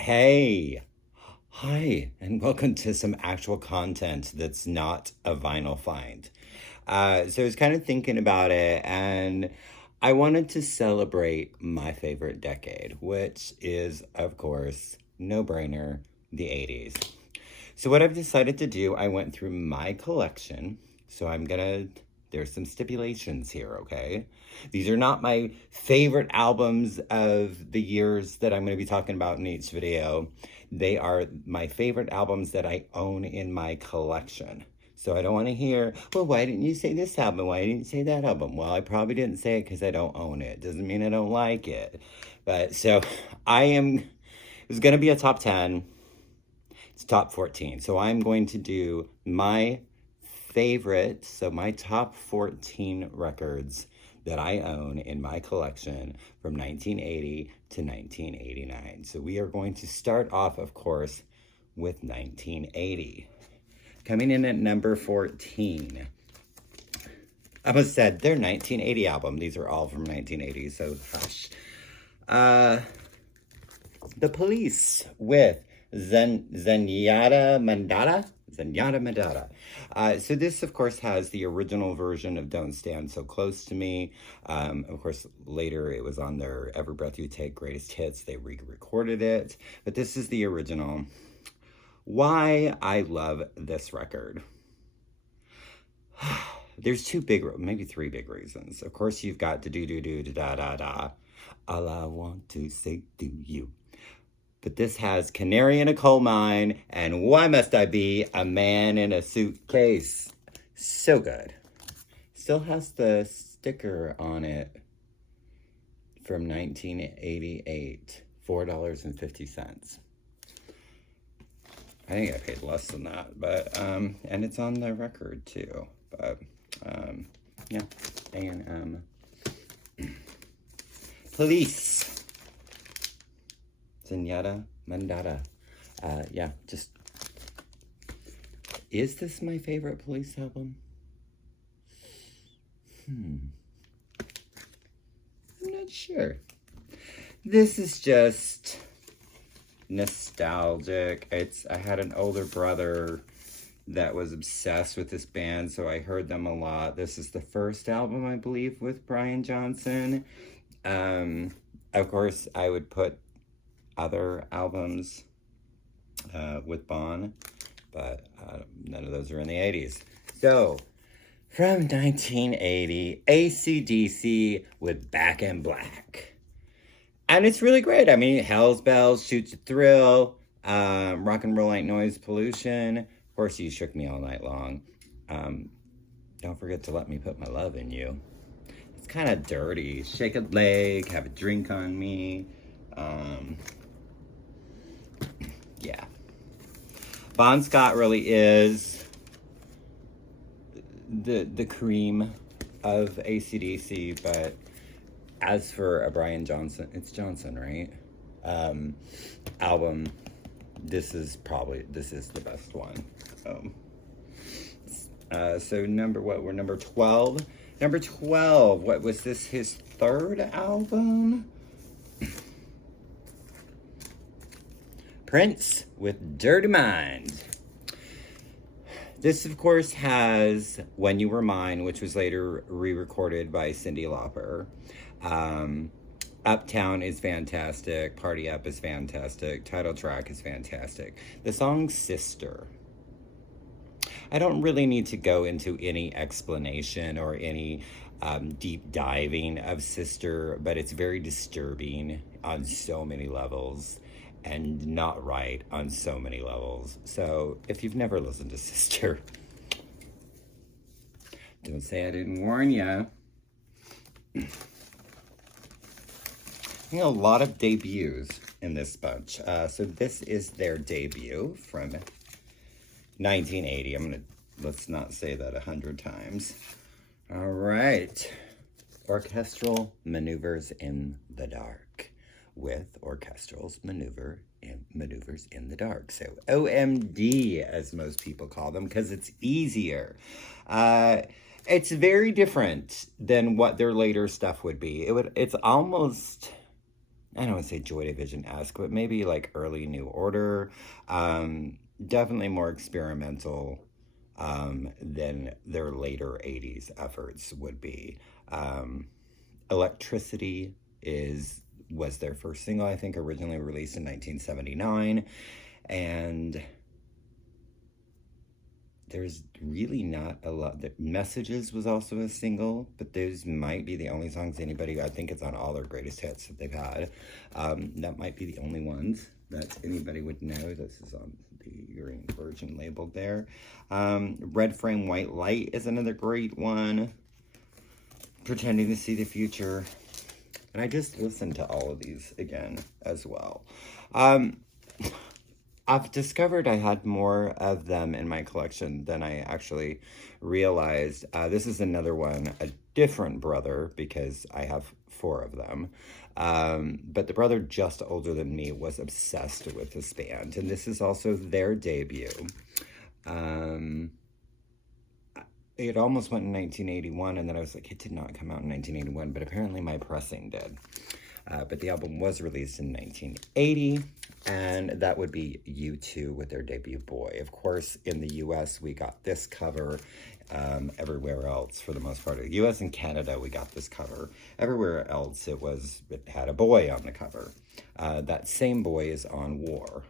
Hey, hi, and welcome to some actual content that's not a vinyl find. So I was kind of thinking about it, and I wanted to celebrate my favorite decade, which is, of course, no brainer, the 80s. So what I've decided to do, I went through my collection. So there's some stipulations here, okay? These are not my favorite albums of the years that I'm going to be talking about in each video. They are my favorite albums that I own in my collection. So I don't want to hear, well, why didn't you say this album? Why didn't you say that album? Well, I probably didn't say it because I don't own it. Doesn't mean I don't like it. But so it's going to be a top 10. It's top 14. So I'm going to do my favorite, so my top 14 records that I own in my collection from 1980 to 1989. So we are going to start off, of course, with 1980. Coming in at number 14. I almost said their 1980 album. These are all from 1980, so hush. The Police with Zenyatta Mandata. So this, of course, has the original version of Don't Stand So Close to Me. Of course, later it was on their Every Breath You Take Greatest Hits. They re-recorded it. But this is the original. Why I love this record. There's maybe three big reasons. Of course, you've got the do-do-do-da-da-da. All I want to say to you. But this has Canary in a Coal Mine and Why Must I Be a Man in a Suitcase. So good. Still has the sticker on it from 1988. $4.50. I think I paid less than that, but and it's on the record too. But yeah, A&M. Police. Zenyatta Mandata. Is this my favorite Police album? I'm not sure. This is just nostalgic. I had an older brother that was obsessed with this band, so I heard them a lot. This is the first album, I believe, with Brian Johnson. Of course, I would put other albums with Bon, but none of those are in the 80s. So, from 1980, ACDC with Back in Black. And it's really great. I mean, Hell's Bells, Shoot Your Thrill, Rock and Roll Ain't Noise Pollution. Of course, You Shook Me All Night Long. Don't forget to let me put my love in you. It's kind of dirty. Shake a leg, have a drink on me. Yeah. Bon Scott really is the cream of ACDC, but as for a Brian Johnson, it's Johnson, right? Album, this is the best one. So we're number 12. Number 12, what was this, his third album? Prince with Dirty Mind. This, of course, has When You Were Mine, which was later re-recorded by Cyndi Lauper. Uptown is fantastic. Party Up is fantastic. Title track is fantastic. The song Sister. I don't really need to go into any explanation or any deep diving of Sister, but it's very disturbing on so many levels. And not right on so many levels. So if you've never listened to Sister, don't say I didn't warn you. I think a lot of debuts in this bunch. So this is their debut from 1980. Let's not say that 100 times. All right. Orchestral Maneuvers in the Dark. With Orchestrals Maneuvers in the Dark. So OMD, as most people call them, because it's easier. It's very different than what their later stuff would be. It's almost I don't want to say Joy Division-esque, but maybe like early New Order. Definitely more experimental than their later 80s efforts would be. Um, Electricity is was their first single, I think, originally released in 1979, and there's really not a lot. The Messages was also a single, but those might be the only songs anybody, I think it's on all their greatest hits that they've had. That might be the only ones that anybody would know. This is on the Green Virgin label there. Red Frame White Light is another great one. Pretending to See the Future. And I just listened to all of these again as well. I've discovered I had more of them in my collection than I actually realized. This is another one, a different brother, because I have 4 of them. But the brother just older than me was obsessed with this band. And this is also their debut. It almost went in 1981, and then I was like, it did not come out in 1981, but apparently my pressing did. But the album was released in 1980, and that would be U2 with their debut Boy. Of course, in the US, we got this cover. Everywhere else, for the most part, the US and Canada, we got this cover. Everywhere else, it had a boy on the cover. That same boy is on War.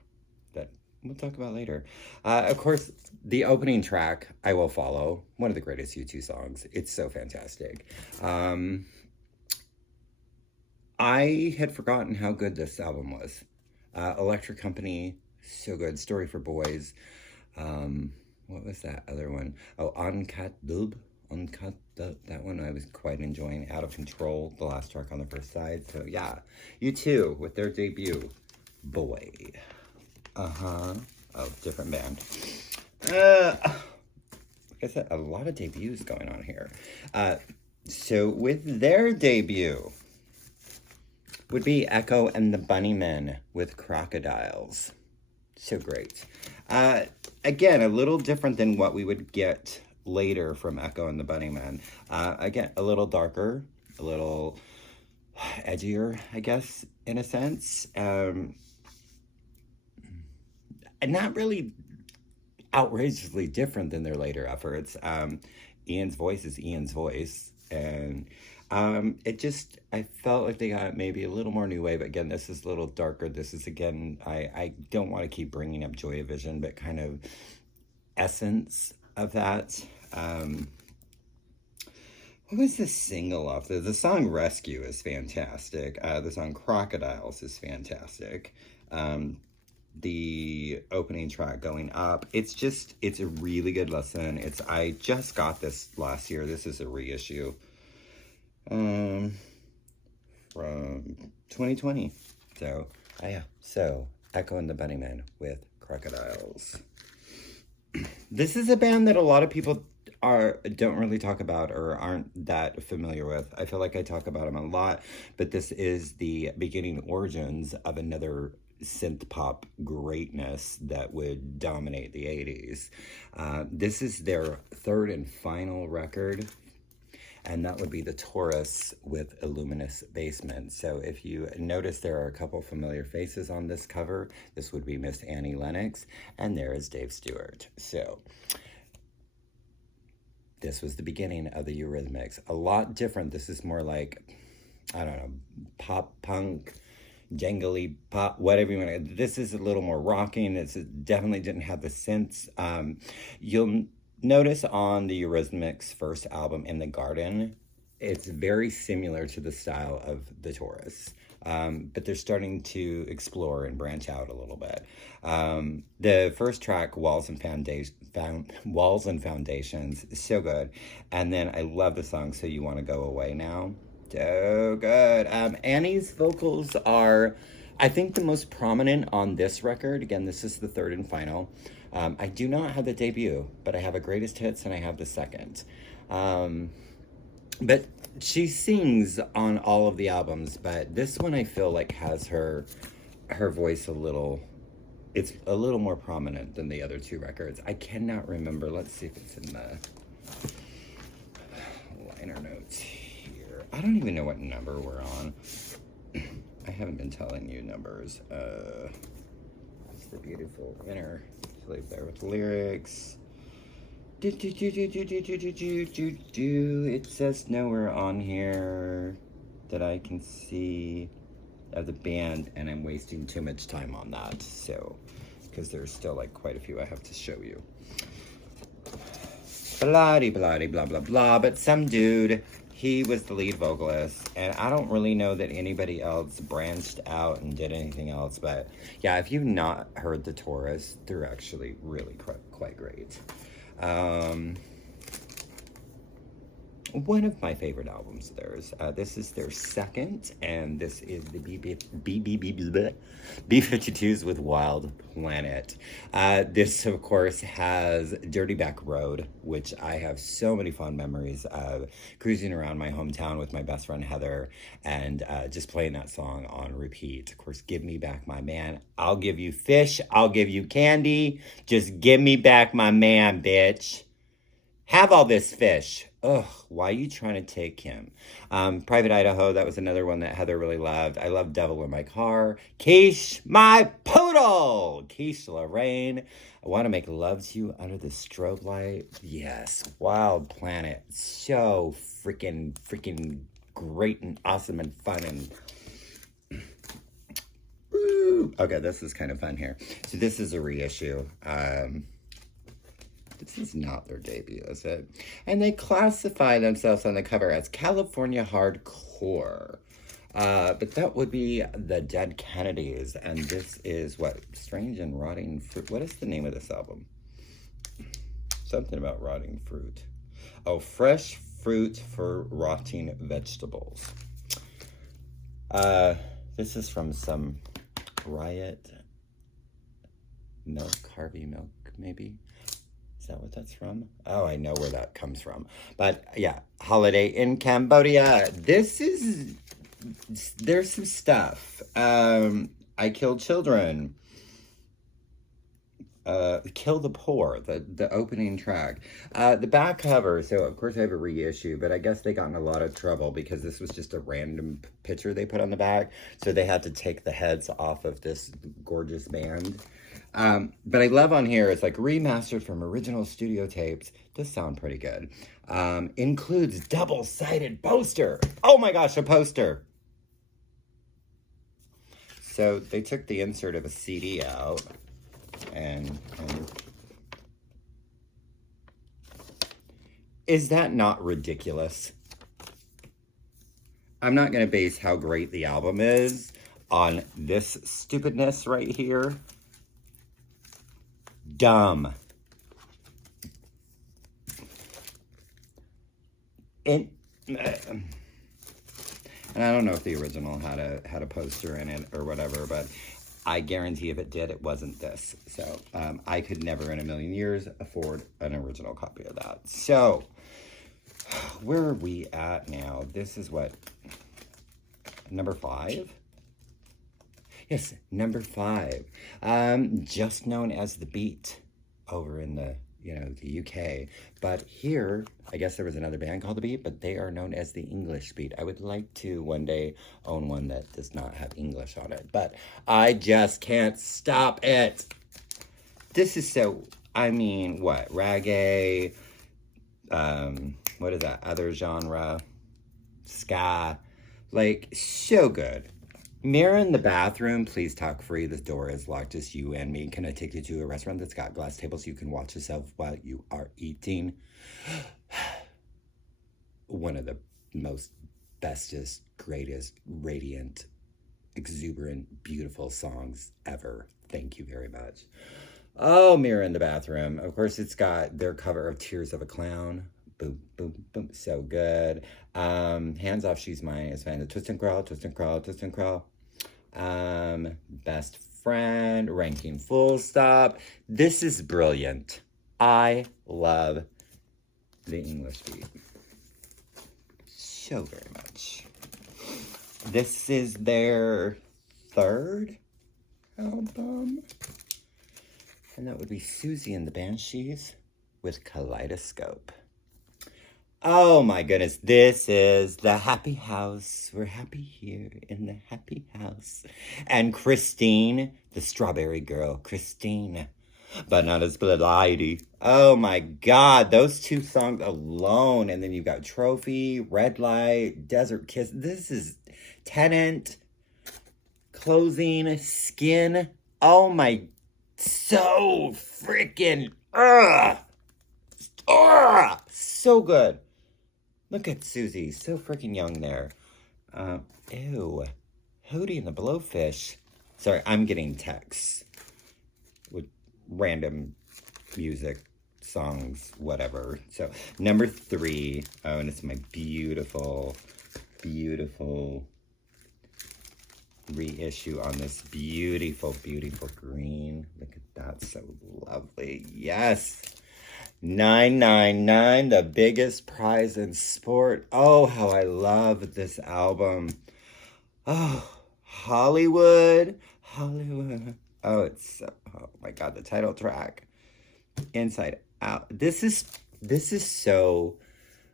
That we'll talk about later. Of course, the opening track, I Will Follow, one of the greatest U2 songs. It's so fantastic. I had forgotten how good this album was. Electric Company, so good. Story for Boys. What was that other one? Oh, Uncut, that one I was quite enjoying. Out of Control, the last track on the first side. So yeah, U2 with their debut, Boy. Oh, different band. Like I said, a lot of debuts going on here. So with their debut would be Ekko and the Bunnymen with Crocodiles. So great. Again, a little different than what we would get later from Ekko and the Bunnymen. Again, a little darker, a little edgier, I guess, in a sense. And not really outrageously different than their later efforts. Ian's voice is Ian's voice. And I felt like they got maybe a little more new wave. Again, this is a little darker. This is, again, I don't want to keep bringing up Joy Division, but kind of essence of that. What was the single off there? The song Rescue is fantastic. The song Crocodiles is fantastic. The opening track, Going Up, it's a really good listen. I just got this last year. This is a reissue. From 2020. So, yeah. So, Ekko and the Bunnymen with Crocodiles. This is a band that a lot of people don't really talk about or aren't that familiar with. I feel like I talk about them a lot, but this is the beginning origins of another synth pop greatness that would dominate the 80s. This is their 3rd and final record, and that would be the Taurus with Illuminous Basement. So if you notice, there are a couple familiar faces on this cover. This would be Miss Annie Lennox, and there is Dave Stewart. So this was the beginning of the Eurythmics. A lot different. This is more like, I don't know, pop punk, jangly pop, whatever you want to. This is a little more rocking. It definitely didn't have the synths. You'll notice on the Eurythmics' first album, In the Garden, it's very similar to the style of the Taurus. But they're starting to explore and branch out a little bit. The first track, Walls and Foundations, is so good. And then I love the song So You Want to Go Away Now. So good. Annie's vocals are, I think, the most prominent on this record. Again, this is the 3rd and final. I do not have the debut, but I have a greatest hits and I have the 2nd. But she sings on all of the albums, but this one I feel like has her voice it's a little more prominent than the other 2 records. I cannot remember. Let's see if it's in the liner notes here. I don't even know what number we're on. I haven't been telling you numbers. It's the beautiful inner sleeve there with lyrics. It says nowhere on here that I can see of the band, and I'm wasting too much time on that. So, because there's still like quite a few I have to show you. Blah blah blah blah blah. But some dude, he was the lead vocalist, and I don't really know that anybody else branched out and did anything else. But yeah, if you've not heard the Taurus, they're actually really quite great. One of my favorite albums of theirs. This is their second, and this is the B-52s with Wild Planet. This, of course, has Dirty Back Road, which I have so many fond memories of cruising around my hometown with my best friend Heather and just playing that song on repeat. Of course, Give Me Back My Man. I'll give you fish. I'll give you candy. Just give me back my man, bitch. Have all this fish. Ugh, why are you trying to take him? Private Idaho, that was another one that Heather really loved. I love Devil in My Car. Quiche, my poodle. Quiche Lorraine. I want to make love to you under the strobe light. Yes, Wild Planet. So freaking great and awesome and fun and... Ooh. Okay, this is kind of fun here. So this is a reissue. This is not their debut, is it? And they classify themselves on the cover as California Hardcore. But that would be the Dead Kennedys. And this is what? Strange and Rotting Fruit. What is the name of this album? Something about rotting fruit. Oh, Fresh Fruit for Rotting Vegetables. This is from some Riot Milk, Harvey Milk, maybe? Is that what that's from? Oh, I know where that comes from. But yeah, Holiday in Cambodia. There's some stuff. I Kill Children. Kill the Poor, the opening track. The back cover, so of course I have a reissue, but I guess they got in a lot of trouble because this was just a random picture they put on the back. So they had to take the heads off of this gorgeous band. But I love on here, it's like remastered from original studio tapes. Does sound pretty good. Includes double-sided poster. Oh my gosh, a poster. So they took the insert of a CD out and is that not ridiculous? I'm not going to base how great the album is on this stupidness right here. Dumb. And I don't know if the original had a poster in it or whatever, but I guarantee if it did, it wasn't this. So I could never in a million years afford an original copy of that. So where are we at now? This is what, number 5? Yes, number 5. Just known as The Beat over in the UK. But here, I guess there was another band called The Beat, but they are known as the English Beat. I would like to one day own one that does not have English on it, but I just can't stop it. This is so, I mean, what? Reggae, what is that? Other genre? Ska. Like, so good. Mirror in the bathroom, please talk free. The door is locked, just you and me. Can I take you to a restaurant that's got glass tables so you can watch yourself while you are eating? One of the most bestest, greatest, radiant, exuberant, beautiful songs ever. Thank you very much. Oh, Mirror in the Bathroom. Of course, it's got their cover of Tears of a Clown. Boom, boom, boom. So good. Hands Off, She's Mine is fan of Twist and Crawl, Twist and Crawl, Twist and Crawl. Best Friend, Ranking Full Stop. This is brilliant. I love the English Beat so very much. This is their 3rd album. And that would be Susie and the Banshees with Kaleidoscope. Oh my goodness, this is the happy house. We're happy here in the happy house. And Christine, the strawberry girl, Christine, but not as blood lady. Oh my God, those two songs alone. And then you've got Trophy, Red Light, Desert Kiss. This is Tenant, Closing, Skin. Oh my, so freaking, so good. Look at Susie, so freaking young there. Ew. Hootie and the Blowfish. Sorry, I'm getting texts with random music, songs, whatever. So, number 3. Oh, and it's my beautiful, beautiful reissue on this beautiful, beautiful green. Look at that, so lovely. Yes. 999, the biggest prize in sport. Oh, how I love this album. Oh, Hollywood, Hollywood. Oh, oh my God, the title track, Inside Out. This is so,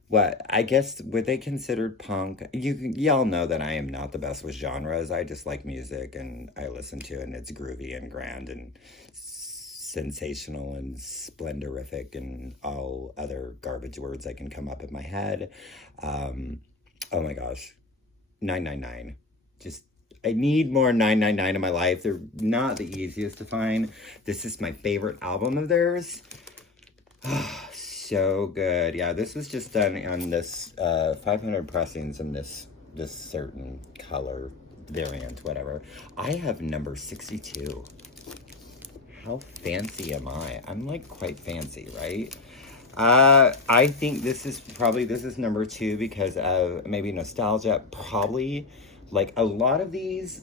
what, I guess, were they considered punk? Y'all know that I am not the best with genres. I just like music and I listen to it and it's groovy and grand and sensational and splendorific and all other garbage words I can come up in my head. Oh my gosh, 999. Just, I need more 999 in my life. They're not the easiest to find. This is my favorite album of theirs. Oh, so good. Yeah, this was just done on this 500 pressings in this certain color variant, whatever. I have number 62. How fancy am I? I'm like quite fancy, right? I think this is number 2 because of maybe nostalgia. Probably, like, a lot of these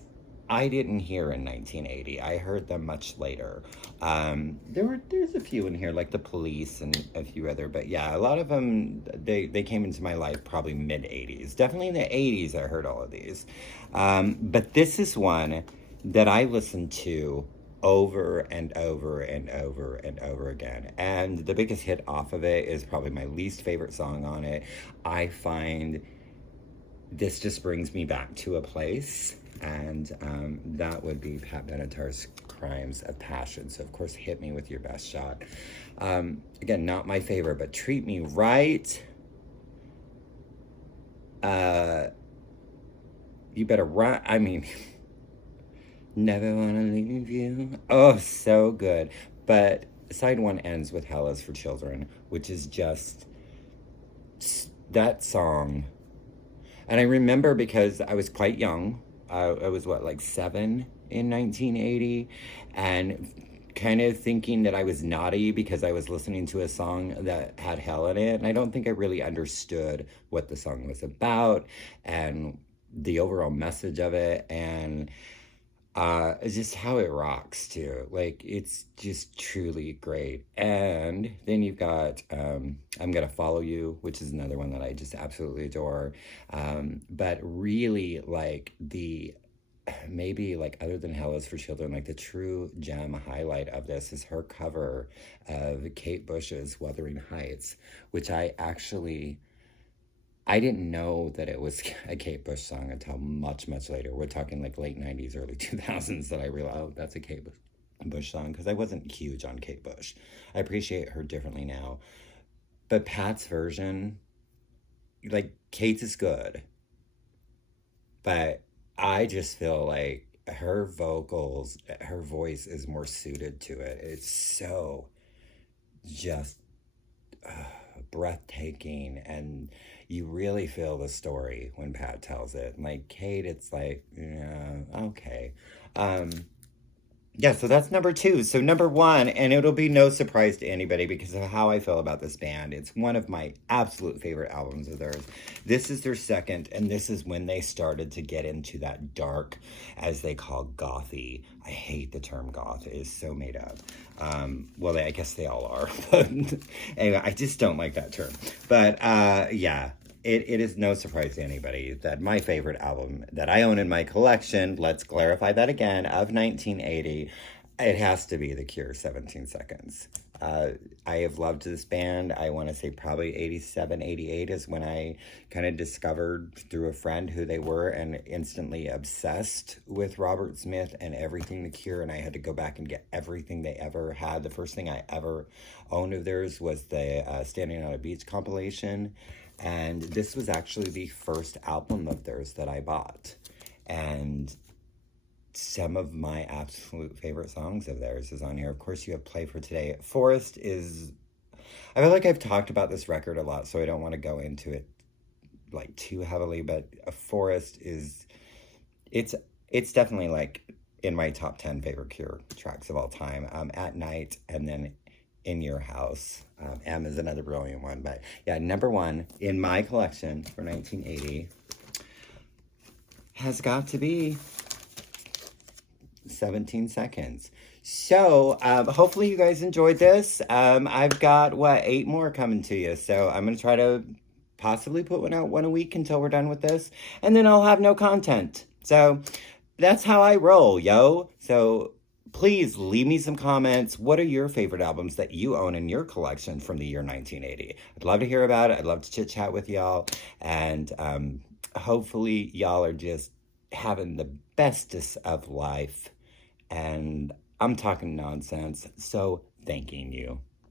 I didn't hear in 1980. I heard them much later. There's a few in here, like The Police and a few other, but yeah, a lot of them, they came into my life probably mid-80s. Definitely in the 80s I heard all of these. But this is one that I listened to over and over and over and over again. And the biggest hit off of it is probably my least favorite song on it. I find this just brings me back to a place, and that would be Pat Benatar's Crimes of Passion. So, of course, Hit Me With Your Best Shot. Again, not my favorite, but Treat Me Right. You Better Run. I mean... Never Wanna Leave You. Oh, so good. But side 1 ends with Hell Is for Children, which is just that song. And I remember because I was quite young. I was, what, like 7 in 1980? And kind of thinking that I was naughty because I was listening to a song that had hell in it. And I don't think I really understood what the song was about and the overall message of it. And it's just how it rocks too. Like, it's just truly great. And then you've got I'm Gonna Follow You, which is another one that I just absolutely adore. But really, like, maybe, like, other than Hell Is for Children, like, the true gem highlight of this is her cover of Kate Bush's Wuthering Heights, which I didn't know that it was a Kate Bush song until much, much later. We're talking like late 90s, early 2000s that I realized, oh, that's a Kate Bush song, because I wasn't huge on Kate Bush. I appreciate her differently now. But Pat's version, like, Kate's is good. But I just feel like her vocals, her voice is more suited to it. It's so just breathtaking, and you really feel the story when Pat tells it. Like, Kate, it's like, yeah, okay. Yeah, so that's number 2. So number 1, and it'll be no surprise to anybody because of how I feel about this band. It's one of my absolute favorite albums of theirs. This is their second, and this is when they started to get into that dark, as they call gothy. I hate the term goth. It is so made up. Well, I guess they all are. But anyway, I just don't like that term. But yeah. It is no surprise to anybody that my favorite album that I own in my collection, let's clarify that again, of 1980, It has to be The Cure, 17 Seconds. I have loved this band. I want to say probably 87, 88 is when I kind of discovered through a friend who they were and instantly obsessed with Robert Smith and everything The Cure. And I had to go back and get everything they ever had. The first thing I ever owned of theirs was the Standing on a Beach compilation. And this was actually the first album of theirs that I bought. And some of my absolute favorite songs of theirs is on here. Of course, you have Play for Today. Forest is, I feel like I've talked about this record a lot, so I don't want to go into it like too heavily, but Forest is, it's definitely like in my top 10 favorite Cure tracks of all time. At Night, and then In Your House. M is another brilliant one, but yeah, number one in my collection for 1980 has got to be 17 Seconds. So hopefully you guys enjoyed this. I've got 8 more coming to you, so I'm gonna try to possibly put one out one a week until we're done with this, and then I'll have no content. So that's how I roll, yo. So please leave me some comments. What are your favorite albums that you own in your collection from the year 1980? I'd love to hear about it. I'd love to chit chat with y'all, and hopefully y'all are just having the bestest of life. And I'm talking nonsense, so thanking you.